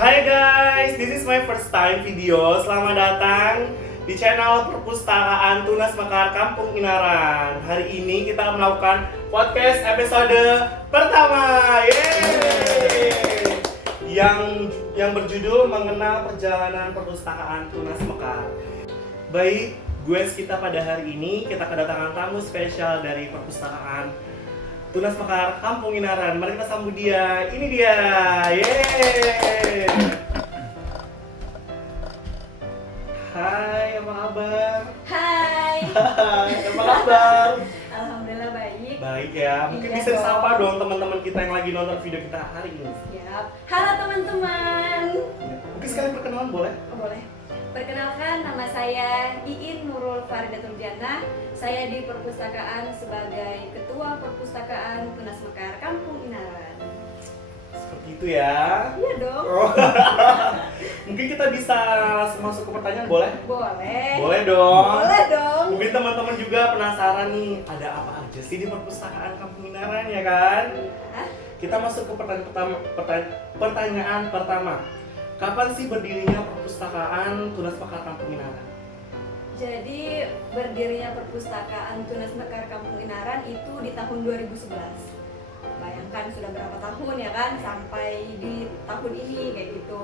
Hai guys, this is my first time video. Selamat datang di channel Perpustakaan Tunas Mekar Kampung Inaran. Hari ini kita melakukan podcast episode pertama. Yeay! Yang berjudul mengenal perjalanan perpustakaan Tunas Mekar. Baik, guys, kita pada hari ini kita kedatangan tamu spesial dari perpustakaan Tunas Mekar Kampung Inaran. Mari kita sambut dia. Ini dia. Yeay. Hai, apa kabar? Hai. Hai, apa kabar? Alhamdulillah baik. Baik ya. Mungkin Iya bisa disapa dong. dong teman-teman kita yang lagi nonton video kita hari ini. Siap. Halo teman-teman. Ya. Mungkin sekali perkenalan boleh? Oh, boleh. Perkenalkan, nama saya Iin Nurul Faridatul Jannah. Saya di perpustakaan sebagai Ketua Perpustakaan Tunas Mekar Kampung Inaran. Seperti itu ya. Iya dong. Oh. Mungkin kita bisa langsung masuk ke pertanyaan, boleh? Boleh. Boleh dong. Boleh dong. Mungkin teman-teman juga penasaran nih, ada apa aja sih di perpustakaan Kampung Inaran ya kan? Ya. Kita masuk ke pertanyaan pertama. Kapan sih berdirinya perpustakaan Tunas Mekar Kampung Inaran? Jadi berdirinya perpustakaan Tunas Mekar Kampung Inaran itu di tahun 2011. Bayangkan sudah berapa tahun ya kan sampai di tahun ini kayak gitu.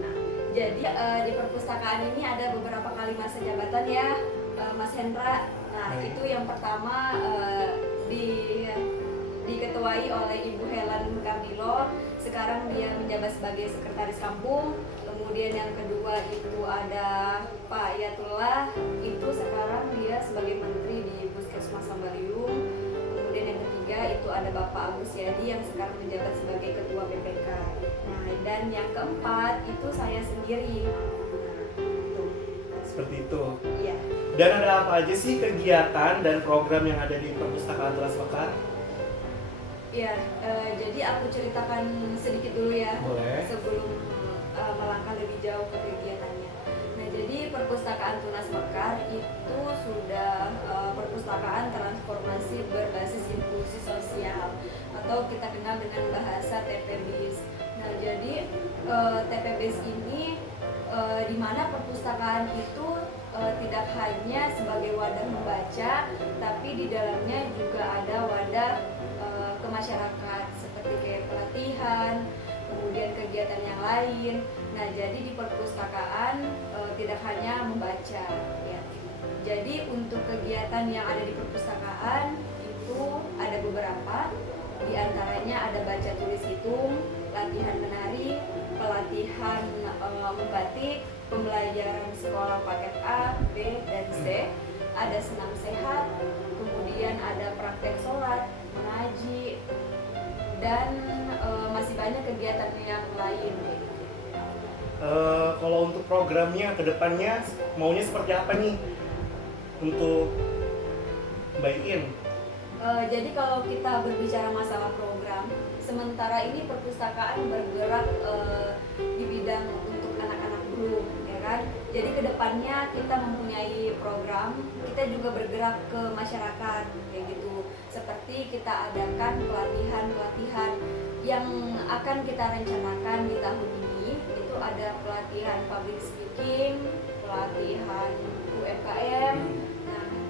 Nah, jadi di perpustakaan ini ada beberapa kali masa jabatan ya, Mas Hendra. Nah, itu yang pertama diketuai oleh Ibu Helen Kardilo. Sekarang dia menjabat sebagai sekretaris kampung. Kemudian yang kedua itu ada Pak Yatullah, itu sekarang dia sebagai menteri di Puskesmas Sambaliung. Kemudian yang ketiga itu ada Bapak Agus Yadi yang sekarang menjabat sebagai ketua BPK. Nah, dan yang keempat itu saya sendiri. Nah, Seperti itu. iya. Dan ada apa aja sih kegiatan dan program yang ada di perpustakaan Tunas Mekar? Ya, jadi aku ceritakan sedikit dulu ya. Boleh. Sebelum melangkah lebih jauh ke kegiatannya. Nah, jadi perpustakaan Tunas Mekar itu sudah perpustakaan transformasi berbasis inklusi sosial atau kita kenal dengan bahasa TPBIS. Nah, jadi TPBIS ini di mana perpustakaan itu tidak hanya sebagai wadah membaca, tapi di dalamnya juga ada wadah ke masyarakat seperti kayak pelatihan, kemudian kegiatan yang lain. Nah, jadi di perpustakaan tidak hanya membaca ya. Jadi untuk kegiatan yang ada di perpustakaan itu ada beberapa. Di antaranya ada baca tulis hitung, latihan menari, pelatihan membatik, pembelajaran sekolah paket A, B, dan C, ada senam sehat, kemudian ada praktek sholat, mengaji, dan masih banyak kegiatan yang lain. Kalau untuk programnya ke depannya maunya seperti apa nih untuk Mbak Iin? Jadi kalau kita berbicara masalah program, sementara ini perpustakaan bergerak di bidang untuk anak-anak dulu, ya kan? Jadi kedepannya kita mempunyai program, kita juga bergerak ke masyarakat, kayak gitu. Seperti kita adakan pelatihan-pelatihan yang akan kita rencanakan di tahun ini. Itu ada pelatihan public speaking, pelatihan UMKM,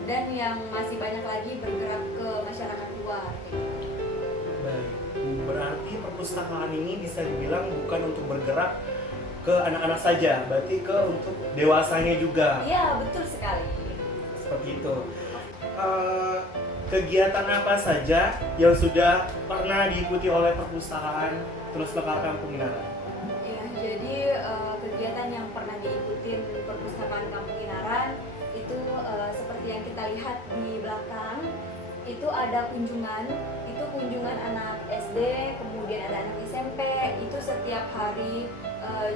dan yang masih banyak lagi bergerak ke masyarakat luar. Baik. Berarti perpustakaan ini bisa dibilang bukan untuk bergerak ke anak-anak saja, berarti ke untuk dewasanya juga. Iya, betul sekali. Seperti itu. Kegiatan apa saja yang sudah pernah diikuti oleh perpustakaan Tunas Mekar Kampung Inaran? Ya, jadi kegiatan yang pernah diikuti perpustakaan Kampung Inaran itu seperti yang kita lihat di belakang, itu ada kunjungan anak SD, kemudian ada anak SMP, itu setiap hari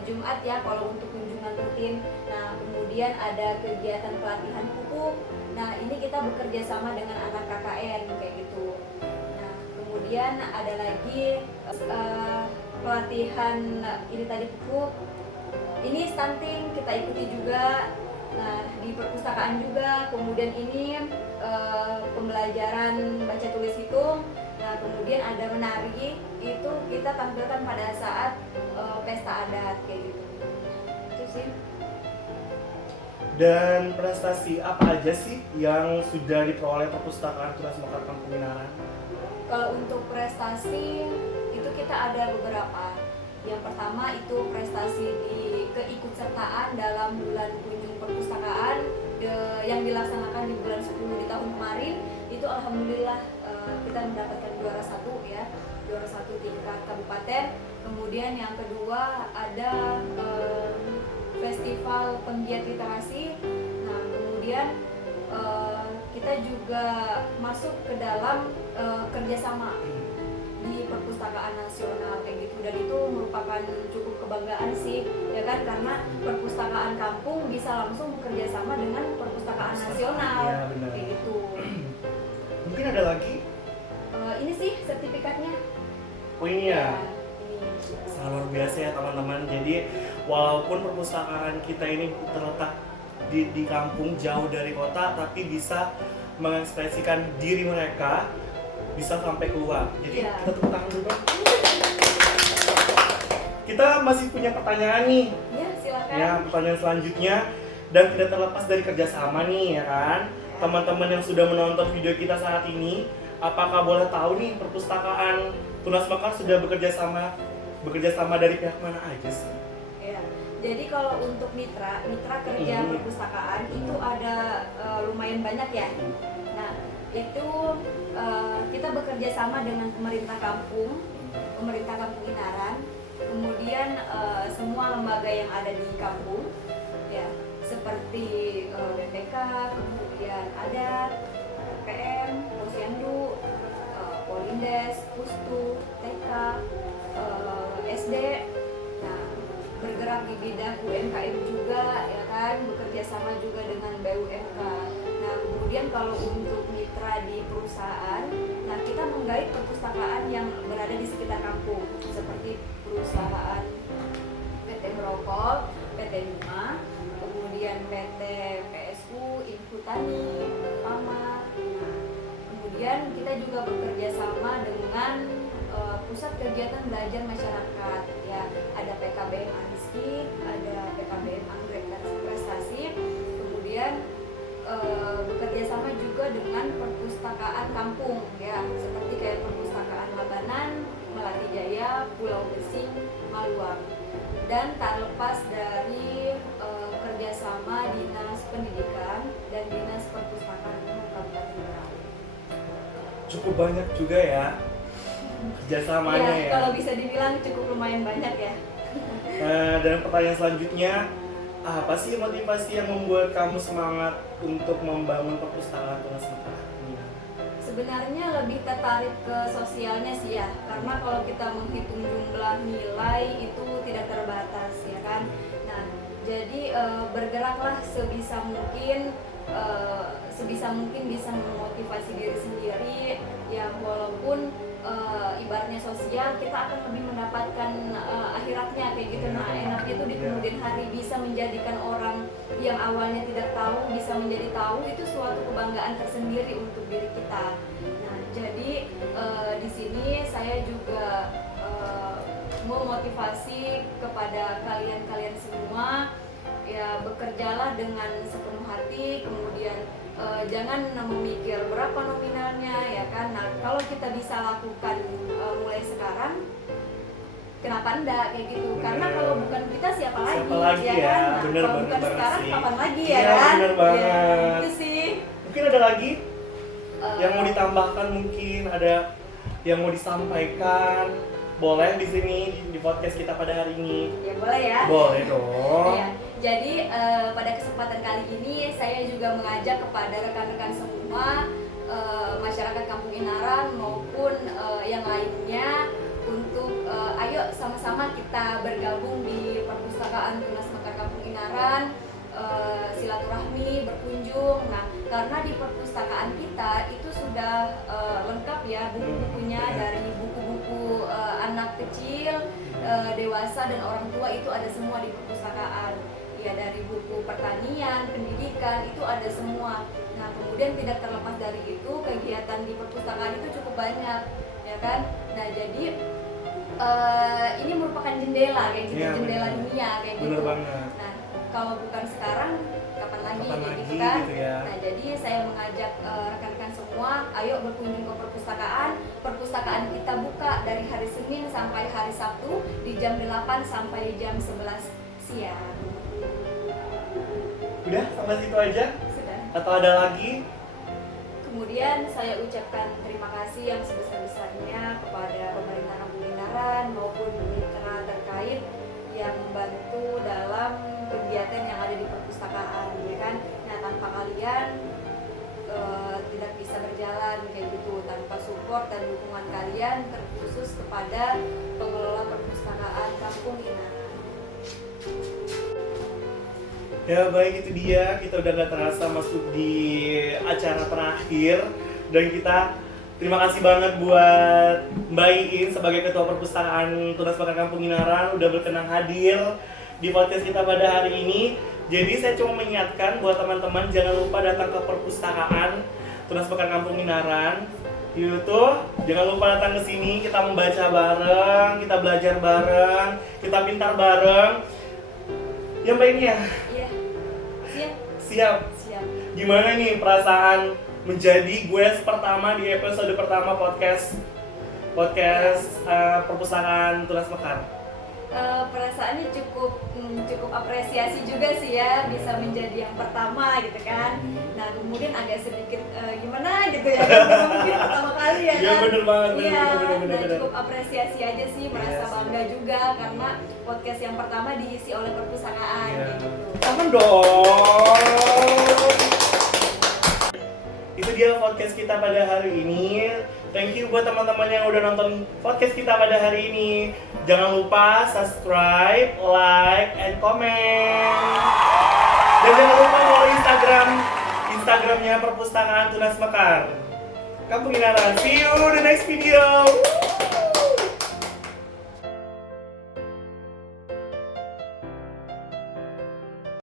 Jumat ya kalau untuk kunjungan rutin. Nah, kemudian ada kegiatan pelatihan pupuk. Nah, ini kita bekerja sama dengan anak KKN kayak gitu. Nah, kemudian ada lagi pelatihan ini tadi pupuk. Ini stunting kita ikuti juga. Nah, di perpustakaan juga. Kemudian ini pembelajaran baca tulis hitung. Nah, kemudian ada menari, itu kita tampilkan pada saat pesta adat. sih. Dan prestasi apa aja sih yang sudah diperoleh perpustakaan Tunas Mekar Kampung Inaran? Kalau untuk prestasi itu kita ada beberapa. Yang pertama itu prestasi di keikutsertaan dalam bulan kunjung perpustakaan yang dilaksanakan di bulan 10 di tahun kemarin. Itu alhamdulillah kita mendapatkan juara 1 ya, juara 1 tingkat kabupaten. Kemudian yang kedua ada festival penggiat literasi. Nah kemudian kita juga masuk ke dalam kerjasama di perpustakaan nasional kayak gitu, dan itu merupakan cukup kebanggaan sih ya kan, karena perpustakaan kampung bisa langsung bekerja sama dengan perpustakaan nasional ya, benar. kayak gitu. Mungkin ada lagi? Ini sih sertifikatnya. Oh ini ya? Ini. Sangat luar biasa ya teman-teman. Jadi walaupun perpustakaan kita ini terletak di kampung jauh dari kota, tapi bisa mengekspresikan diri mereka bisa sampai keluar. Jadi kita tepuk tangan dulu dong. Kita masih punya pertanyaan nih. Ya silakan. Ya, pertanyaan selanjutnya, dan tidak terlepas dari kerjasama nih ya kan. Teman-teman yang sudah menonton video kita saat ini, apakah boleh tahu nih perpustakaan Tunas Mekar sudah bekerja sama dari pihak mana aja sih? Ya. Jadi kalau untuk mitra kerja perpustakaan itu ada lumayan banyak ya. Nah itu kita bekerja sama dengan pemerintah kampung Inaran, kemudian semua lembaga yang ada di kampung ya, seperti BPK, kemudian adat, PM, Posyandu, Polindes, Pustu, TK, SD. Nah, bergerak di bidang UMKM juga ya kan, bekerja sama juga dengan BUMK. Nah, kemudian kalau untuk mitra di perusahaan, nah kita menggait perpustakaan yang berada di sekitar kampung, seperti perusahaan PT Merokok, PT Numa, kemudian PT PSU, Infutani, Pama. Nah, kemudian kita juga bekerja sama dengan pusat kegiatan belajar masyarakat ya, ada PKBM Aniski, ada PKBM Anggrek Prestasi, kemudian bekerja sama juga dengan perpustakaan kampung ya, seperti kayak perpustakaan Labanan, Melati Jaya, Pulau Besing, Maluang. Dan tak lepas dari kerjasama Dinas Pendidikan dan Dinas Perpustakaan Kabupaten Betawi. Cukup banyak juga ya kerjasamanya ya. Kalau bisa dibilang cukup lumayan banyak ya. Dan pertanyaan selanjutnya, apa sih motivasi yang membuat kamu semangat untuk membangun perpustakaan Tunas Mekar? Sebenarnya lebih tertarik ke sosialnya sih ya, karena kalau kita menghitung jumlah nilai itu tidak terbatas ya kan. Nah, jadi bergeraklah sebisa mungkin bisa memotivasi diri sendiri ya, walaupun ibaratnya sosial, kita akan lebih mendapatkan akhiratnya kayak gitu. Nah enaknya tuh di kemudian hari bisa menjadikan orang yang awalnya tidak tahu bisa menjadi tahu, itu suatu kebanggaan tersendiri untuk diri kita. Nah jadi di sini saya juga memotivasi kepada kalian semua ya, bekerjalah dengan sepenuh hati, kemudian jangan memikir berapa nominalnya ya kan. Nah kalau kita bisa lakukan mulai sekarang, kenapa enggak kayak gitu? Karena kalau bukan kita siapa lagi ya kan. Nah, bener, kalau bukan sekarang sih. kapan lagi Iya, ya kan? Bener banget. Ya, itu sih. Mungkin ada lagi yang mau ditambahkan, mungkin ada yang mau disampaikan, boleh di sini di podcast kita pada hari ini. Ya boleh ya. Boleh dong. Ya. Jadi pada kesempatan kali ini saya juga mengajak kepada rekan-rekan semua, masyarakat Kampung Inaran maupun yang lainnya untuk ayo sama-sama kita bergabung di Perpustakaan Tunas Mekar Kampung Inaran, silaturahmi, berkunjung. Nah, karena di perpustakaan kita itu sudah lengkap ya buku-bukunya, dari buku-buku anak kecil, dewasa dan orang tua, itu ada semua di perpustakaan. Ya, dari buku pertanian, pendidikan, itu ada semua. Nah, kemudian tidak terlepas dari itu, kegiatan di perpustakaan itu cukup banyak, ya kan? Nah, jadi ini merupakan jendela kayak gitu, ya, jendela bener. dunia kayak Bener gitu. banget. Nah, kalau bukan sekarang kapan lagi Kapan kayak lagi gitu kan. gitu ya. Nah jadi saya mengajak rekan-rekan semua, ayo berkunjung ke perpustakaan. Perpustakaan kita buka dari hari Senin sampai hari Sabtu di jam 8 sampai jam 11 siang. Udah sampai situ aja Sudah. atau ada lagi? Kemudian saya ucapkan terima kasih yang sebesar-besarnya kepada pemerintah Kampung Inaran maupun mitra terkait yang membantu dalam kegiatan yang ada di perpustakaan, ya kan? Nah tanpa kalian tidak bisa berjalan kayak gitu, tanpa support dan dukungan kalian terkhusus kepada pengelola perpustakaan Kampung Inaran. Ya baik, itu dia, kita udah gak terasa masuk di acara terakhir. Dan kita terima kasih banget buat Mbak Iin sebagai Ketua Perpustakaan Tunas Mekar Kampung Inaran udah berkenan hadir di podcast kita pada hari ini. Jadi saya cuma mengingatkan buat teman-teman jangan lupa datang ke Perpustakaan Tunas Mekar Kampung Inaran. Itu jangan lupa datang ke sini, kita membaca bareng, kita belajar bareng, kita pintar bareng. Ya Mbak Iin ya? Iya. Siap. Gimana nih perasaan menjadi guest pertama di episode pertama podcast Perpustakaan Tunas Mekar? Perasaannya cukup apresiasi juga sih ya, bisa menjadi yang pertama gitu kan. Nah kemudian agak sedikit gimana gitu ya, karena mungkin pertama kali ya kan. Iya bener banget, Iya, bener. nah cukup apresiasi aja sih, merasa Iya sih. bangga juga karena podcast yang pertama diisi oleh perpustakaan Iya. kayak gitu. Tangan dong. Itu dia podcast kita pada hari ini. Thank you buat teman-teman yang udah nonton podcast kita pada hari ini. Jangan lupa subscribe, like, and comment. Dan jangan lupa follow Instagramnya Perpustakaan Tunas Mekar Kampung Inaran. See you the next video.